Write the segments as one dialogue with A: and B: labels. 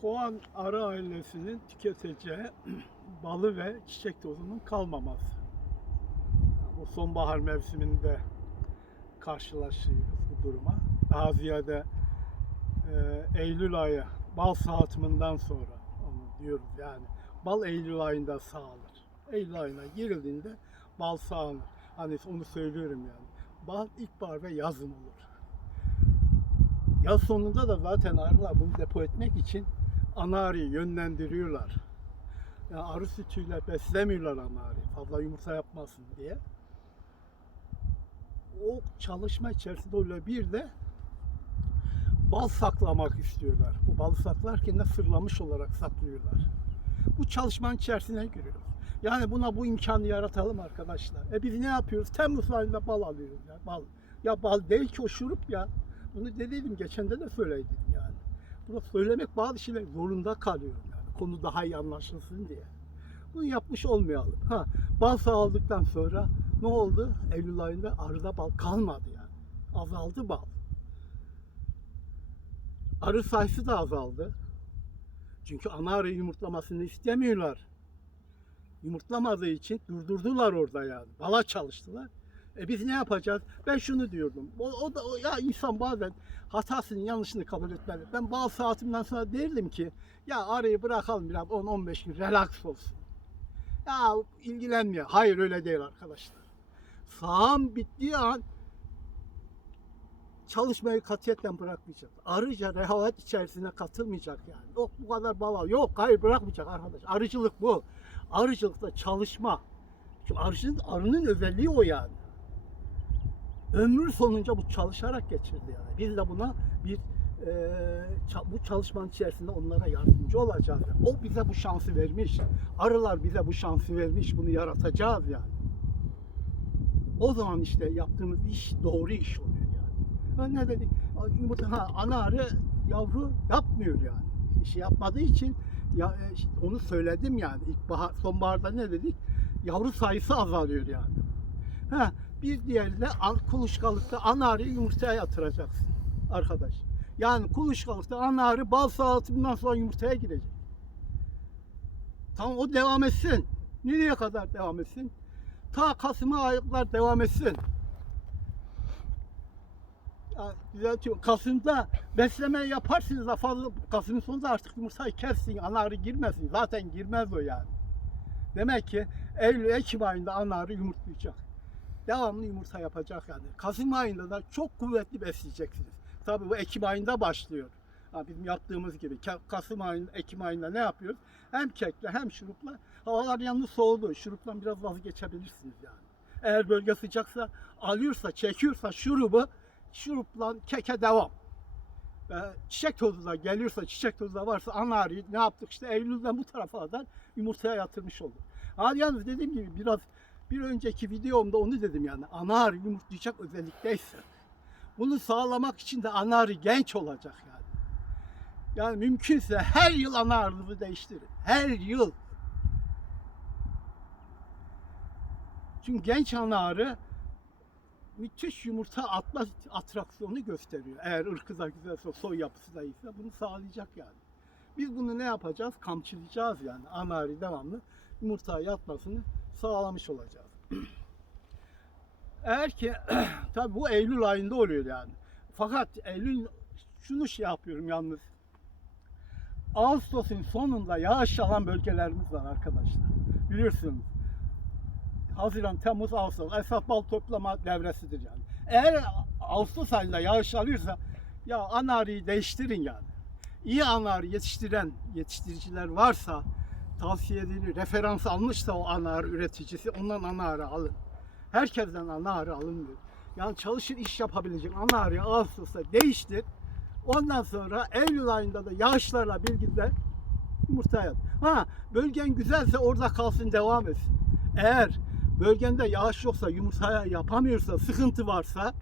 A: kovan arı ailesinin tüketeceği balı ve çiçek tozunun kalmaması. Bu sonbahar mevsiminde karşılaşıyoruz bu duruma. Daha ziyade e, Eylül ayı bal saatiminden sonra onu diyoruz yani. Bal Eylül ayında sağlanır. Eylül ayına girildiğinde bal sağlanır. Hani onu söylüyorum yani. Bal ilkbahar ve yazın olur. Yaz sonunda da zaten arılar bunu depo etmek için ana arıyı yönlendiriyorlar. Yani arı sütüyle beslemiyorlar ana arıyı. Fazla yumurta yapmasın diye. O çalışma içerisinde öyle bir de bal saklamak istiyorlar. Bu balı saklarken de sırlamış olarak saklıyorlar. Bu çalışmanın içerisine giriyoruz. Yani buna bu imkanı yaratalım arkadaşlar. E biz ne yapıyoruz? Temmuz ayında bal alıyoruz ya bal. Ya bal değil ki o şurup ya. Bunu dediydim geçen de de söyledim. Bunu söylemek bazı şeyler zorunda kalıyorum yani. Konu daha iyi anlaşılsın diye. Bunu yapmış olmayalım. Ha, bal sağladıktan sonra ne oldu? Eylül ayında arıda bal kalmadı yani. Azaldı bal. Arı sayısı da azaldı. Çünkü ana arı yumurtlamasını istemiyorlar. Yumurtlamadığı için durdurdular orada yani. Bala çalıştılar. E biz ne yapacağız? Ben şunu diyordum. O, o da o- ya insan bazen hatasını yanlışını kabul etmeli. Ben bazı saatimden sonra derdim ki ya arayı bırakalım biraz 10-15 gün relax olsun. Ya ilgilenmiyor. Hayır öyle değil arkadaşlar. Sağım bittiği an çalışmayı katiyetten bırakmayacak. Arıca rehavet içerisine katılmayacak yani. Yok bu kadar bala. Yok hayır bırakmayacak arkadaş. Arıcılık bu. Arıcılıkta çalışma. Çünkü arının özelliği o yani. Ömrü sonunca bu çalışarak geçirdi yani. Biz de buna bir e, bu çalışmanın içerisinde onlara yardımcı olacağız. Yani. O bize bu şansı vermiş. Arılar bize bu şansı vermiş. Bunu yaratacağız yani. O zaman işte yaptığımız iş doğru iş oluyor yani. Ha, ne dedik? Yumurta, ha, ana arı yavru yapmıyor yani. İşi yapmadığı için ya, e, işte onu söyledim yani. İlkbahar, sonbaharda ne dedik? Yavru sayısı azalıyor yani. Ha, bir diğeri de kuluçkalıkta ana arıyı yumurtaya yatıracaksın arkadaş. Yani kuluçkalıkta ana arı bal sağlatımından sonra yumurtaya girecek. Tamam o devam etsin. Nereye kadar devam etsin? Ta Kasım'a aylar devam etsin. Düzeltiyorum. Kasım'da besleme yaparsınız da fazla Kasım'ın sonunda artık yumurtayı kessin, ana arı girmesin. Zaten girmez o yani. Demek ki Eylül, Ekim ayında ana arı yumurtlayacak. Devamlı yumurta yapacak yani. Kasım ayında da çok kuvvetli besleyeceksiniz. Tabii bu Ekim ayında başlıyor. Ha, bizim yaptığımız gibi Ka- Kasım ayında, Ekim ayında ne yapıyoruz? Hem kekle hem şurupla. Havalar yalnız soğudu. Şuruptan biraz vazgeçebilirsiniz yani. Eğer bölge sıcaksa, alıyorsa, çekiyorsa şurubu, şurupla keke devam. Ve çiçek tozu da geliyorsa, çiçek tozu da varsa ana arıyı ne yaptık işte Eylül'den bu tarafa kadar yumurtaya yatırmış olduk. Ha, yalnız dediğim gibi biraz bir önceki videomda onu dedim yani ana arı yumurtlayacak özellikteyse. Bunu sağlamak için de ana arı genç olacak yani. Yani mümkünse her yıl ana arınızı değiştirin. Her yıl. Çünkü genç ana arı müthiş yumurta atma atraksiyonu gösteriyor. Eğer ırkı da güzelse, soy yapısı da iyiyse bunu sağlayacak yani. Biz bunu ne yapacağız? Kamçılayacağız yani. Ana devamlı yumurta yatmasını sağlamış olacağız. Eğer ki tabi bu Eylül ayında oluyor yani. Fakat Eylül şunu şey yapıyorum yalnız. Ağustos'un sonunda yağış alan bölgelerimiz var arkadaşlar. Biliyorsunuz. Haziran, Temmuz, Ağustos esas bal toplama devresidir yani. Eğer Ağustos ayında yağış alıyorsa ya ana arıyı değiştirin yani. İyi ana arı yetiştiren yetiştiriciler varsa tavsiye edilir. Referans almışsa o ana arı üreticisi ondan ana arı alın. Herkesten ana arı alınmıyor. Yani çalışır iş yapabilecek ana arıyı Ağustos'ta değiştir. Ondan sonra Eylül ayında da yağışlarla birlikte yumurta yat. Ha bölgen güzelse orada kalsın devam etsin. Eğer bölgende yağış yoksa yumurtaya yapamıyorsa sıkıntı varsa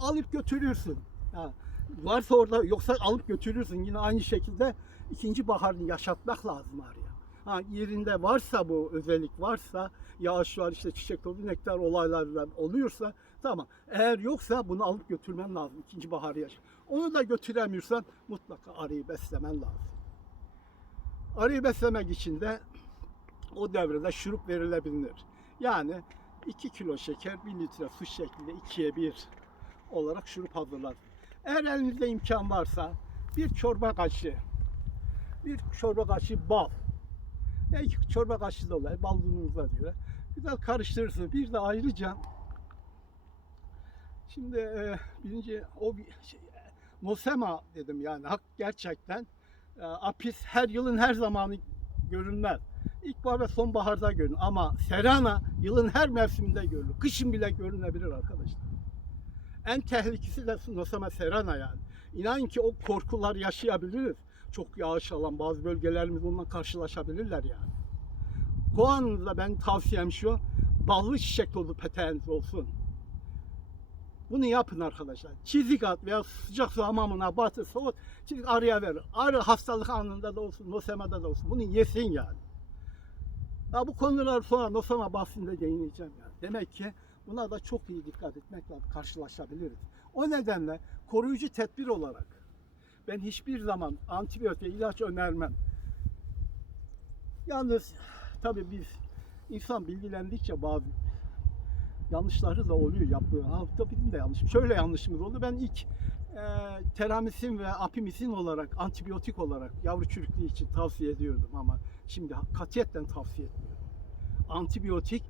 A: alıp götürürsün. Ha, varsa orada yoksa alıp götürürsün. Yine aynı şekilde ikinci baharını yaşatmak lazım arıya. Ha, yerinde varsa bu özellik varsa yağışlar işte çiçek tozu nektar olaylardan oluyorsa tamam. Eğer yoksa bunu alıp götürmen lazım ikinci baharı yaş. Onu da götüremiyorsan mutlaka arıyı beslemen lazım. Arıyı beslemek için de o devrede şurup verilebilir. Yani 2 kilo şeker 1 litre su şeklinde 2'ye 1 olarak şurup hazırlar. Eğer elinizde imkan varsa bir çorba kaşığı bir çorba kaşığı bal ya iki çorba kaşığı da olur bal durumunuzda göre güzel karıştırırsınız. Bir de ayrıca şimdi e, birinci o bir şey, Nosema dedim yani hak gerçekten e, apis her yılın her zamanı görünmez. İlkbahar ve sonbaharda görünür ama serana yılın her mevsiminde görülür. Kışın bile görünebilir arkadaşlar. En tehlikesi de Nosema serana yani. İnanın ki o korkular yaşayabiliriz. Çok yağış alan bazı bölgelerimiz onunla karşılaşabilirler yani. Kovanınızda ben tavsiyem şu, ballı çiçek tozu peteğiniz olsun. Bunu yapın arkadaşlar. Çizik at veya sıcak su hamamına batır, soğut, çizik arıya verin. Arı hastalık anında da olsun, nosemada da olsun. Bunu yesin yani. Ya bu konular sonra nosema bahsinde değineceğim yani. Demek ki buna da çok iyi dikkat etmek lazım. Karşılaşabiliriz. O nedenle koruyucu tedbir olarak ben hiçbir zaman antibiyotik ilaç önermem. Yalnız tabii biz insan bilgilendikçe bazı yanlışları da oluyor yapıyor. Ha, tabii de yanlış. Şöyle yanlışımız oldu. Ben ilk e, teramisin ve apimisin olarak antibiyotik olarak yavru çürüklüğü için tavsiye ediyordum ama şimdi katiyetten tavsiye etmiyorum. Antibiyotik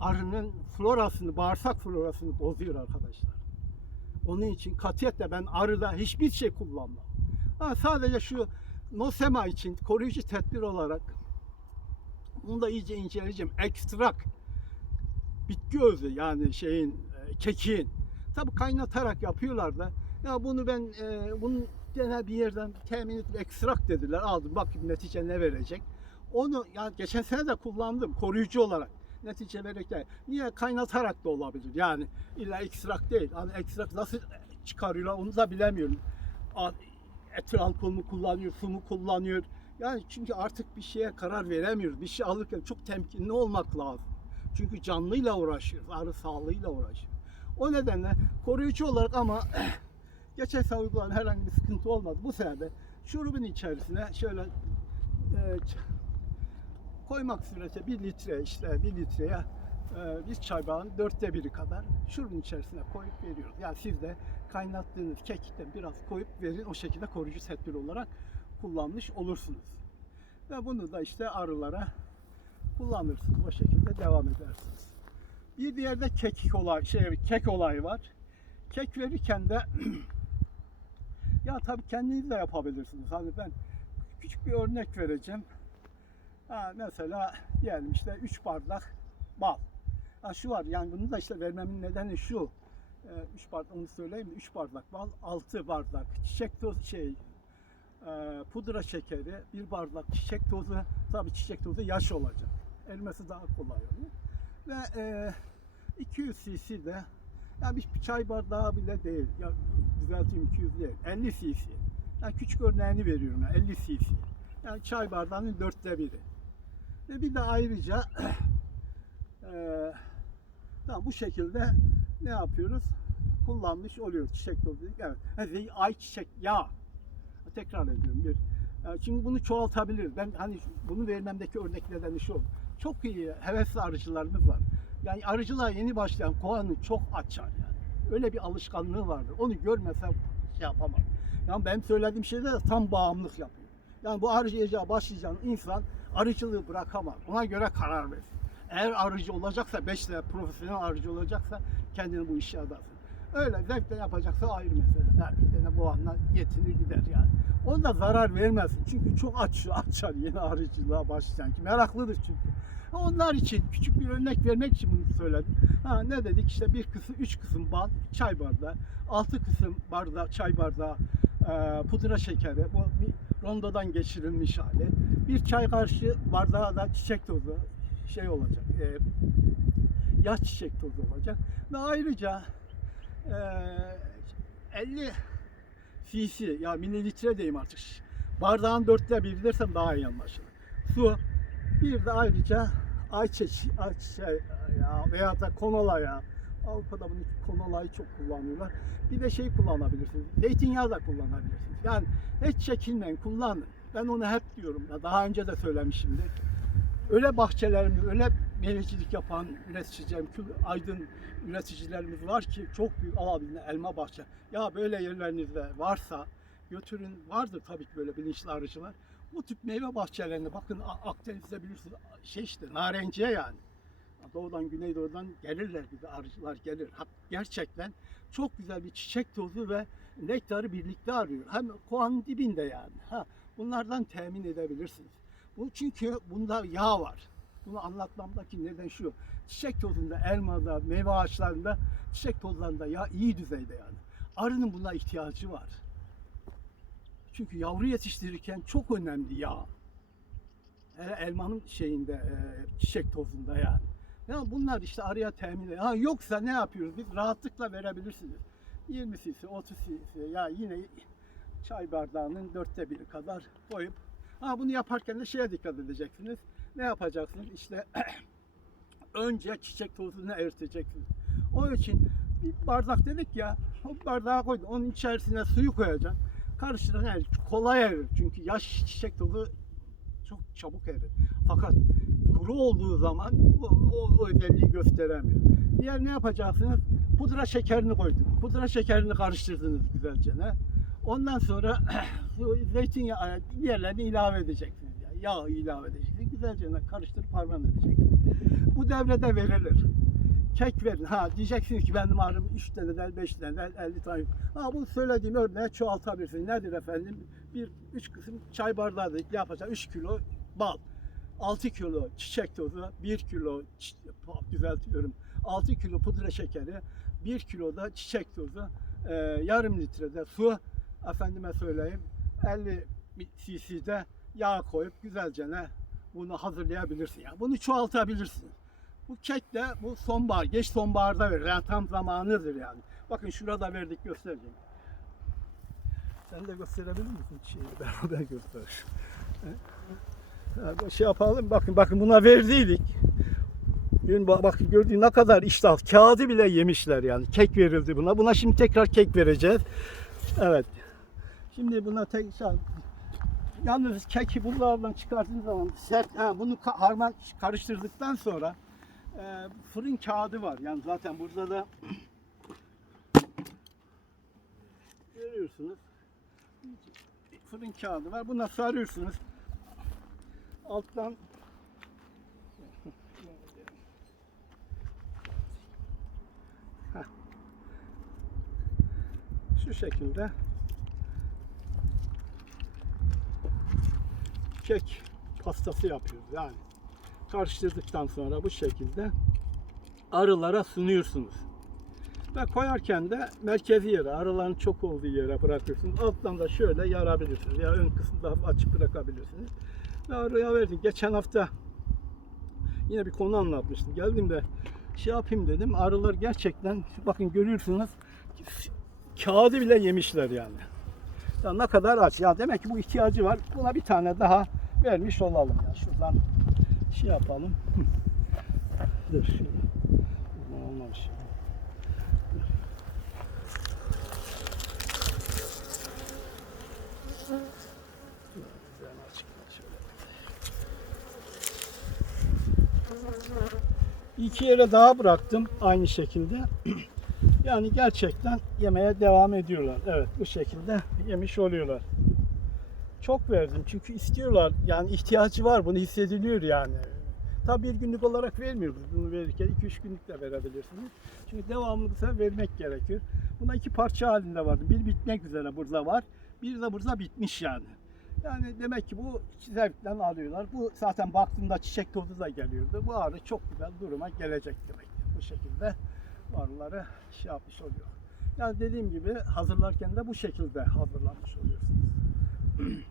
A: arının florasını, bağırsak florasını bozuyor arkadaşlar. Onun için katiyetle ben arıda hiçbir şey kullanmam. Ha, sadece şu nosema için koruyucu tedbir olarak bunu da iyice inceleyeceğim. Ekstrak bitki özü yani şeyin e, kekiğin. Tabi kaynatarak yapıyorlar da. Ya bunu ben e, bunu genel bir yerden temin edip ekstrak dediler. Aldım bakayım netice ne verecek. Onu ya geçen sene de kullandım koruyucu olarak. Netice verecek. değil. Niye kaynatarak da olabilir. Yani illa ekstrak değil. Hani ekstrak nasıl çıkarıyorlar onu da bilemiyorum. Etil alkol mu kullanıyor, su mu kullanıyor. Yani çünkü artık bir şeye karar veremiyoruz. Bir şey alırken çok temkinli olmak lazım. Çünkü canlıyla uğraşıyoruz. Arı sağlığıyla uğraşıyoruz. O nedenle koruyucu olarak ama geçen sene uygulanan herhangi bir sıkıntı olmadı. Bu sene de şurubun içerisine şöyle e, koymak suretiyle bir litre işte bir litreye e, bir çay barağının dörtte biri kadar şurubun içerisine koyup veriyoruz. Yani siz de kaynattığınız kekikten biraz koyup verin o şekilde koruyucu tedbir olarak kullanmış olursunuz. Ve bunu da işte arılara kullanırsınız. O şekilde devam edersiniz. Bir diğer de kekik olay, şey, kek olayı var. Kek verirken de ya tabii kendiniz de yapabilirsiniz. Hani ben küçük bir örnek vereceğim. Ha, mesela diyelim işte 3 bardak bal. Ha, şu var yani bunu da işte vermemin nedeni şu. 3 bardak onu söyleyeyim 3 bardak bal, 6 bardak çiçek tozu şey e, pudra şekeri, bir bardak çiçek tozu, tabii çiçek tozu yaş olacak. Elmesi daha kolay oluyor. Ve e, 200 cc de yani bir çay bardağı bile değil. Ya düzelteyim 200 değil. 50 cc. Yani küçük örneğini veriyorum yani 50 cc. Yani çay bardağının dörtte biri. Ve bir de ayrıca e, tamam, bu şekilde ne yapıyoruz? Kullanmış oluyoruz çiçek tozu. Evet. Yani ayçiçek yağı tekrar ediyorum bir. Yani Şimdi bunu çoğaltabiliriz. Ben hani bunu vermemdeki örnek nedeni şu. Çok iyi hevesli arıcılarımız var. Yani arıcılığa yeni başlayan kovanı çok açar yani. Öyle bir alışkanlığı vardır. Onu görmesem şey yapamam. Yani benim söylediğim şeyde de tam bağımlılık yapıyor. Yani bu arıcılığa başlayan insan arıcılığı bırakamaz. Ona göre karar verir. Eğer arıcı olacaksa, 5 sene profesyonel arıcı olacaksa kendini bu işe adarsın. Öyle zevkle yapacaksa ayrı mesele. Yani bir tane bu anla yetinir gider yani. Ona da zarar vermesin. Çünkü çok aç, açar yeni arıcılığa başlayan ki meraklıdır çünkü. Onlar için küçük bir örnek vermek için bunu söyledim. Ha, ne dedik işte bir kısım, üç kısım bal, çay bardağı, altı kısım bardağı, çay bardağı e, pudra şekeri, bu rondodan geçirilmiş hali. Bir çay karşı bardağı da çiçek tozu şey olacak, e, yaş çiçek tozu olacak. Ve ayrıca e, 50 cc ya mililitre diyeyim artık. Bardağın dörtte bir dersem daha iyi anlaşılır. Su, bir de ayrıca ayçiçeği, ayçiçeği ya veya da konola ya Avrupa'da bunu konolayı çok kullanıyorlar. Bir de şey kullanabilirsiniz. Zeytinyağı da kullanabilirsiniz. Yani hiç çekinmeyin, kullanın. Ben onu hep diyorum. Ya Daha önce de söylemişimdir. Öyle bahçelerimiz, öyle meyvecilik yapan üreticilerimiz, aydın üreticilerimiz var ki çok büyük alabildiğine elma bahçe. Ya böyle yerlerinizde varsa götürün. Vardır tabii ki böyle bilinçli arıcılar. Bu tip meyve bahçelerine bakın Akdeniz'de bilirsiniz şey işte narenciye yani. Doğudan güneydoğudan gelirler bize arıcılar gelir. Gerçekten çok güzel bir çiçek tozu ve nektarı birlikte arıyor. Hem kovanın dibinde yani. Ha, bunlardan temin edebilirsiniz. Bu çünkü bunda yağ var. Bunu anlatmamdaki neden şu. Çiçek tozunda, elmada, meyve ağaçlarında, çiçek tozlarında yağ iyi düzeyde yani. Arının buna ihtiyacı var. Çünkü yavru yetiştirirken çok önemli yağ. Elmanın şeyinde, e, çiçek tozunda yani. Ya bunlar işte araya temin. Ha yoksa ne yapıyoruz biz? Rahatlıkla verebilirsiniz. 20 cc, 30 cc ya yine çay bardağının dörtte biri kadar koyup ha bunu yaparken de şeye dikkat edeceksiniz. Ne yapacaksınız? İşte önce çiçek tozunu eriteceksiniz. Onun için bir bardak dedik ya, o bardağa koydun. Onun içerisine suyu koyacaksın. Karıştıracaksın. Yani kolay erir. Çünkü yaş çiçek tozu çok çabuk erir. Fakat kuru olduğu zaman o, o, o özelliği gösteremiyor. Diğer ne yapacaksınız? Pudra şekerini koydunuz. Pudra şekerini karıştırdınız güzelce. Ne? Ondan sonra zeytinyağı diğerlerini ilave edeceksiniz. Yani yağ ilave edeceksiniz. Güzelce ne? karıştırıp harman edeceksiniz. Bu devrede verilir. Kek verin. Ha diyeceksiniz ki benim ağrım 3 taneden 5 taneden 50 tane. Ha bu söylediğim örneği çoğaltabilirsiniz. Nedir efendim? Bir 3 kısım çay bardağı yapacağız? 3 kilo bal. 6 kilo çiçek tozu, 1 kilo düzeltiyorum. 6 kilo pudra şekeri, 1 kilo da çiçek tozu, e, yarım litrede su, efendime söyleyeyim 50 cc'de yağ koyup güzelce ne bunu hazırlayabilirsin. Yani bunu çoğaltabilirsin. Bu kek de bu sonbahar, geç sonbaharda verir. Yani tam zamanıdır yani. Bakın şurada verdik göstereceğim. Sen de gösterebilir misin şeyi beraber göster. Şey yapalım bakın bakın buna verdiydik. Dün bak, gördüğün ne kadar iştah. Kağıdı bile yemişler yani. Kek verildi buna. Buna şimdi tekrar kek vereceğiz. Evet. Şimdi buna tekrar yalnız keki bunlardan çıkardığınız zaman sert ha, bunu harman karıştırdıktan sonra e, fırın kağıdı var. Yani zaten burada da görüyorsunuz. Fırın kağıdı var. Buna sarıyorsunuz alttan şu şekilde kek pastası yapıyoruz yani karıştırdıktan sonra bu şekilde arılara sunuyorsunuz ve koyarken de merkezi yere, arıların çok olduğu yere bırakıyorsunuz. Alttan da şöyle yarabilirsiniz. Ya ön kısımda açık bırakabilirsiniz. Ve araya verdim. Geçen hafta yine bir konu anlatmıştım. Geldim de şey yapayım dedim. Arılar gerçekten bakın görüyorsunuz kağıdı bile yemişler yani. Ya ne kadar aç. Ya demek ki bu ihtiyacı var. Buna bir tane daha vermiş olalım ya. Şuradan şey yapalım. Dur olmamış. İki yere daha bıraktım aynı şekilde. Yani gerçekten yemeye devam ediyorlar. Evet bu şekilde yemiş oluyorlar. Çok verdim çünkü istiyorlar. Yani ihtiyacı var. Bunu hissediliyor yani. Tabi bir günlük olarak vermiyoruz. Bunu verirken 2-3 günlük de verebilirsiniz. Çünkü devamlı bu vermek gerekiyor. Buna iki parça halinde vardı. Bir bitmek üzere burada var. Bir de burada bitmiş yani. Yani demek ki bu zevkten alıyorlar. Bu zaten baktığımda çiçek tozu da geliyordu. Bu arı çok güzel duruma gelecek demek. Bu şekilde arıları şey yapmış oluyor. Yani dediğim gibi hazırlarken de bu şekilde hazırlanmış oluyorsunuz.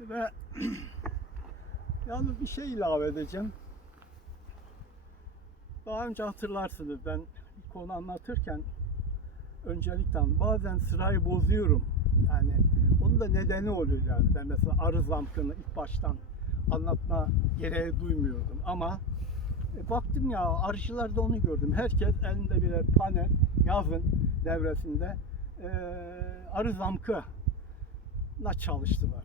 A: Ve yalnız bir şey ilave edeceğim. Daha önce hatırlarsınız ben bir konu anlatırken öncelikle anladım. bazen sırayı bozuyorum. Yani onun da nedeni oluyor yani. Ben mesela arı zamkını ilk baştan anlatma gereği duymuyordum ama E, baktım ya arıcılarda onu gördüm. Herkes elinde birer panel yazın devresinde e, arı zamkı çalıştılar.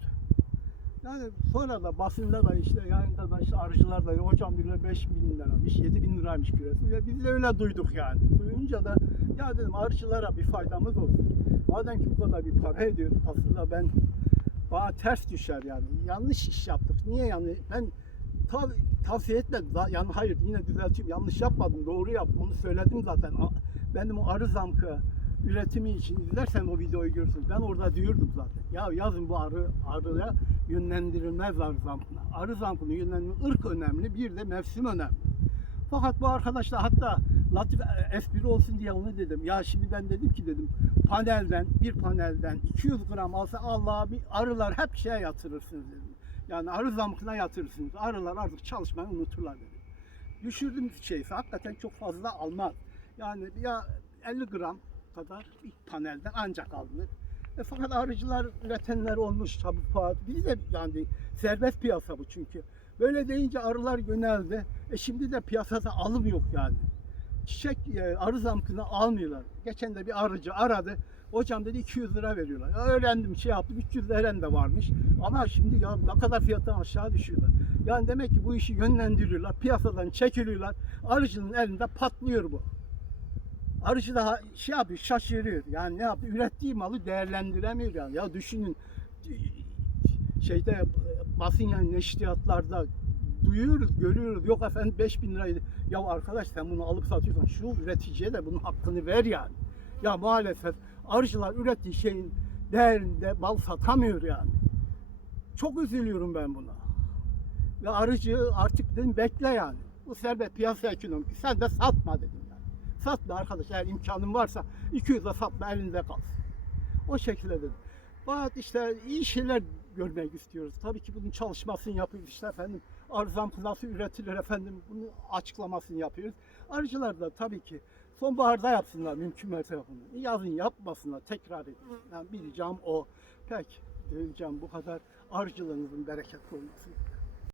A: Yani sonra da basında da işte yayında da işte arıcılar da hocam diyorlar 5 bin liramış, 7 bin liraymış küresi. Ve biz de öyle duyduk yani. Duyunca da ya dedim arıcılara bir faydamız olsun. Madem ki bu kadar bir para ediyor aslında ben bana ters düşer yani. Yanlış iş yaptık. Niye yani? Ben tav tavsiye etmedim. Yani hayır yine düzelteyim. Yanlış yapmadım. Doğru yaptım. Onu söyledim zaten. Benim o arı zamkı üretimi için izlersen o videoyu görürsün. Ben orada diyordum zaten. Ya yazın bu arı arıya yönlendirilmez arı zamkına. Arı zamkını yönlendirme ırk önemli. Bir de mevsim önemli. Fakat bu arkadaşlar hatta latif e, espri olsun diye onu dedim. Ya şimdi ben dedim ki dedim panelden bir panelden 200 gram alsa Allah'a bir arılar hep şeye yatırırsınız dedim. Yani arı zamkına yatırırsınız. Arılar artık çalışmayı unuturlar dedim. Düşürdüm şeyse hakikaten çok fazla almaz. Yani ya 50 gram kadar ilk panelden ancak alınır. E fakat arıcılar üretenler olmuş tabii pahalı. Biz de yani serbest piyasa bu çünkü. Böyle deyince arılar yöneldi. E şimdi de piyasada alım yok yani. Çiçek e, arı zamkını almıyorlar. Geçen de bir arıcı aradı. Hocam dedi 200 lira veriyorlar. Ya öğrendim şey yaptım 300 veren de varmış. Ama şimdi ya ne kadar fiyattan aşağı düşüyorlar. Yani demek ki bu işi yönlendiriyorlar. Piyasadan çekiliyorlar. Arıcının elinde patlıyor bu. Arıcı daha şey yapıyor, şaşırıyor. Yani ne yapıyor? Ürettiği malı değerlendiremiyor yani. Ya düşünün şeyde basın yani neşriyatlarda duyuyoruz, görüyoruz. Yok efendim 5000 liraydı. Ya arkadaş sen bunu alıp satıyorsan şu üreticiye de bunun hakkını ver yani. Ya maalesef arıcılar ürettiği şeyin değerinde mal satamıyor yani. Çok üzülüyorum ben buna. Ve arıcı artık dedim bekle yani. Bu serbest piyasa ekonomisi. Sen de satma dedim. Satma arkadaş eğer imkanın varsa 200'e satma elinde kalsın. O şekilde dedim. Fakat işte iyi şeyler görmek istiyoruz. Tabii ki bunun çalışmasını yapıyoruz işte efendim. Arzam nasıl üretilir efendim bunu açıklamasını yapıyoruz. Arıcılar da tabii ki sonbaharda yapsınlar mümkün mertebe bunu. Yazın yapmasınlar tekrar edin. Yani bir ricam o. Peki diyeceğim bu kadar arıcılığınızın bereketli olmasın.